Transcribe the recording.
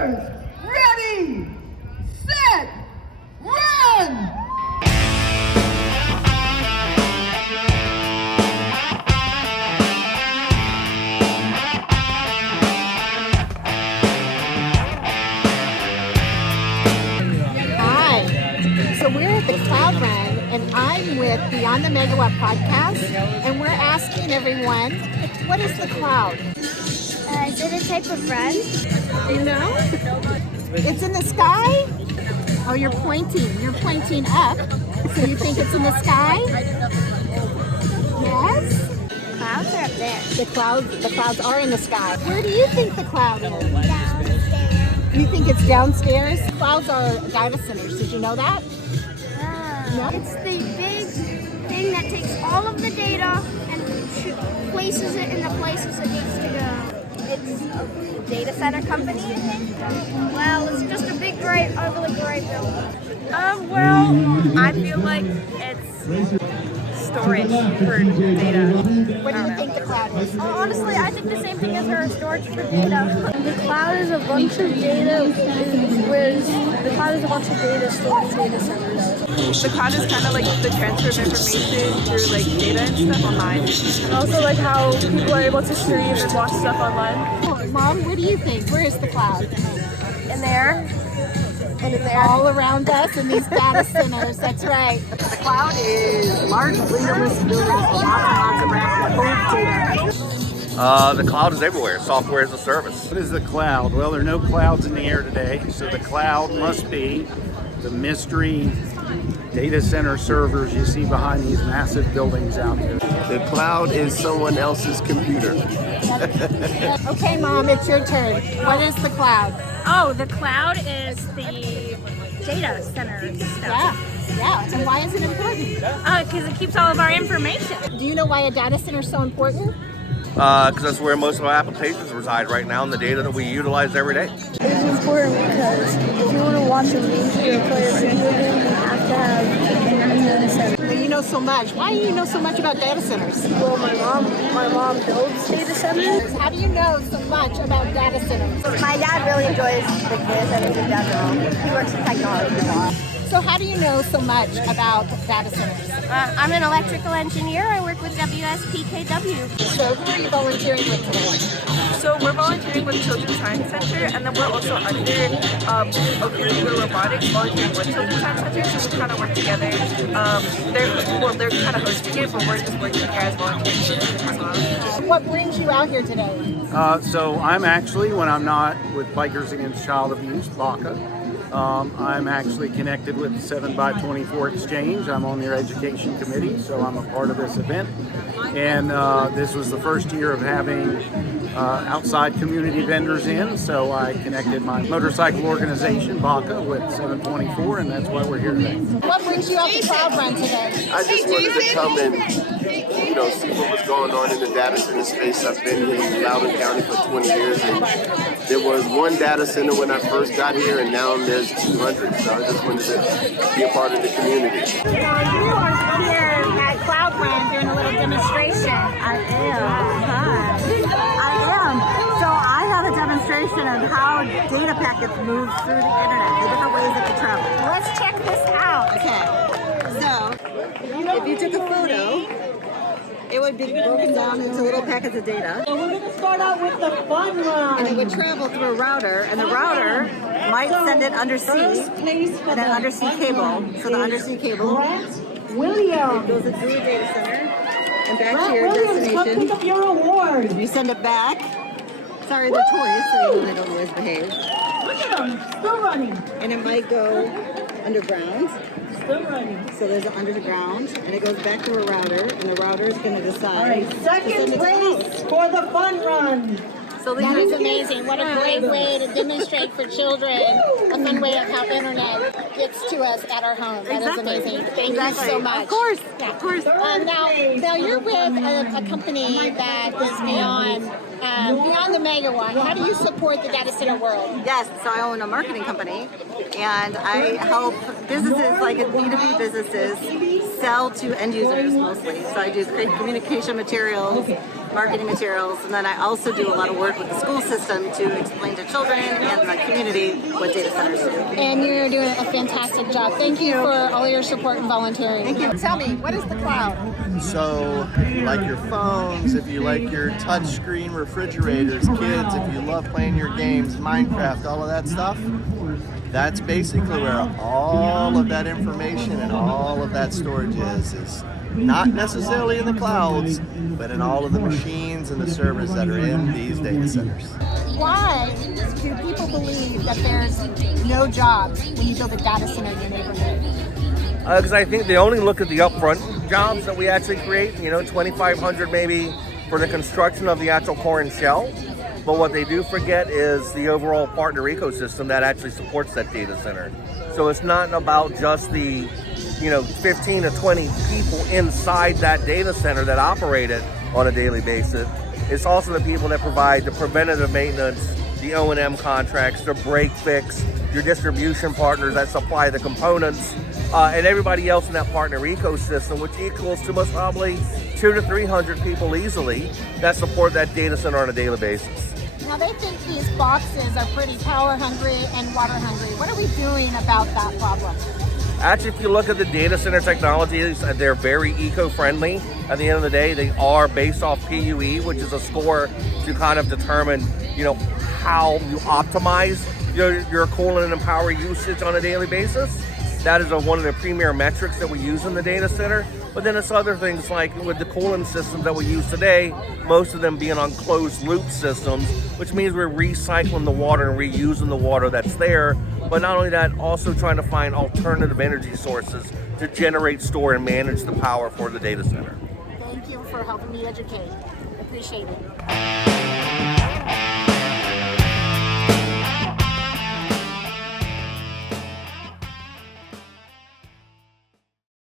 Players, ready, set, run! So we're at the Cloud Run, and I'm with Beyond the Megawatt podcast, and we're asking everyone, what is the cloud? Is it a type of run? You know? It's in the sky? Oh, you're pointing up. So you think it's in the sky? Yes? Clouds are up there. The clouds are in the sky. Where do you think the cloud is? Downstairs. You think it's downstairs? Clouds are data centers. Did you know that? No? It's the big thing that takes all of the data and places it in the places it needs to go. It's a data center company, I think. Well, it's just a big, bright, ugly, gray building. Well, I feel like it's storage for data. What do you think the cloud is? Honestly, I think the same thing as her, storage for data. The cloud is a bunch of data, whereas the cloud is a bunch of data stored in data centers. The cloud is kind of like the transfer of information through like data and stuff online. And also like how people are able to stream and watch stuff online. Mom, what do you think? Where is the cloud? In there. And in there. All around us in these data centers, that's right. The cloud is large windowless buildings with lots and lots of racks that hold data. The cloud is everywhere. Software as a service. What is the cloud? Well, there are no clouds in the air today, so the cloud must be the mystery data center servers you see behind these massive buildings out here. The cloud is someone else's computer. Okay, Mom, it's your turn. What is the cloud? Oh, the cloud is the data center stuff. Yeah. And why is it important? Because it keeps all of our information. Do you know why a data center is so important? Because that's where most of our applications reside right now and the data that we utilize every day. It's important because if you want to watch a movie or play a video game, you have to have a data center. Well, you know so much. Why do you know so much about data centers? Well, my mom builds data centers. How do you know so much about data centers? My dad really enjoys the data centers in general. He works in technology a lot. So how do you know so much about data centers? I'm an electrical engineer. I work with WSPKW. So who are you volunteering with today? So we're volunteering with Children's Science Center, and then we're also under Oklahoma Robotics volunteering with Children's Science Center, so we kind of work together. They're kind of hosting it, but we're just working here as volunteers as well. What brings you out here today? So I'm actually, when I'm not with Bikers Against Child Abuse, BACA, I'm actually connected with the 7x24 Exchange. I'm on their education committee, so I'm a part of this event. And this was the first year of having outside community vendors in, so I connected my motorcycle organization, BACA, with 724, and that's why we're here today. What brings you out to Cloud Run today? I just wanted to come and see what was going on in the data center space. I've been here in Loudoun County for 20 years, and there was one data center when I first got here, and now there's 200, so I just wanted to be a part of the community. So you are here at Cloud Run doing a little demonstration. I am. So I have a demonstration of how data packets move through the internet, the different ways it can travel. Let's check this out. Okay. So if you took a photo, it would be broken down into little packets of data. So we're going to start out with the fun run. And it would travel through a router, and the router might send it undersea, and an undersea cable. So the undersea cable William. goes through the data center and back Grant to your Williams, come pick destination. up your award. You send it back. Sorry, they're toys, so you know they don't always behave. Look at them, still running. And it might go underground. Still running. So there's an underground, and it goes back to a router, and the router is going to decide. All right, to second send it place for the fun run. So That is amazing. What a great way to demonstrate for children a fun way of how internet gets to us at our home. That is amazing. Thank you so much. Of course. Yeah. Of course. Now you're with a company that is beyond the megawatt. How do you support the data center world? Yes, so I own a marketing company, and I help businesses, like B2B businesses, sell to end users mostly. So I do create communication materials, marketing materials, and then I also do a lot of work with the school system to explain to children and the community community what data centers do. And you're doing a fantastic job. Thank you for all your support and volunteering. Thank you. Tell me, what is the cloud? So if you like your phones, if you like your touchscreen refrigerators, kids, if you love playing your games, Minecraft, all of that stuff, that's basically where all of that information and all of that storage is not necessarily in the clouds, but in all of the machines and the servers that are in these data centers. Why do people believe that there's no jobs when you build a data center in your neighborhood? Because I think they only look at the upfront jobs that we actually create, 2,500 maybe for the construction of the actual core and shell. But what they do forget is the overall partner ecosystem that actually supports that data center. So it's not about just the 15 to 20 people inside that data center that operate it on a daily basis. It's also the people that provide the preventative maintenance, the O&M contracts, the break fix, your distribution partners that supply the components, and everybody else in that partner ecosystem, which equals to most probably 200 to 300 people easily that support that data center on a daily basis. Now they think these boxes are pretty power hungry and water hungry. What are we doing about that problem? Actually, if you look at the data center technologies, they're very eco-friendly. At the end of the day, they are based off PUE, which is a score to kind of determine, how you optimize your coolant and power usage on a daily basis. That is one of the premier metrics that we use in the data center. But then it's other things like with the cooling systems that we use today, most of them being on closed loop systems, which means we're recycling the water and reusing the water that's there. But not only that, also trying to find alternative energy sources to generate, store, and manage the power for the data center. Thank you for helping me educate. Appreciate it.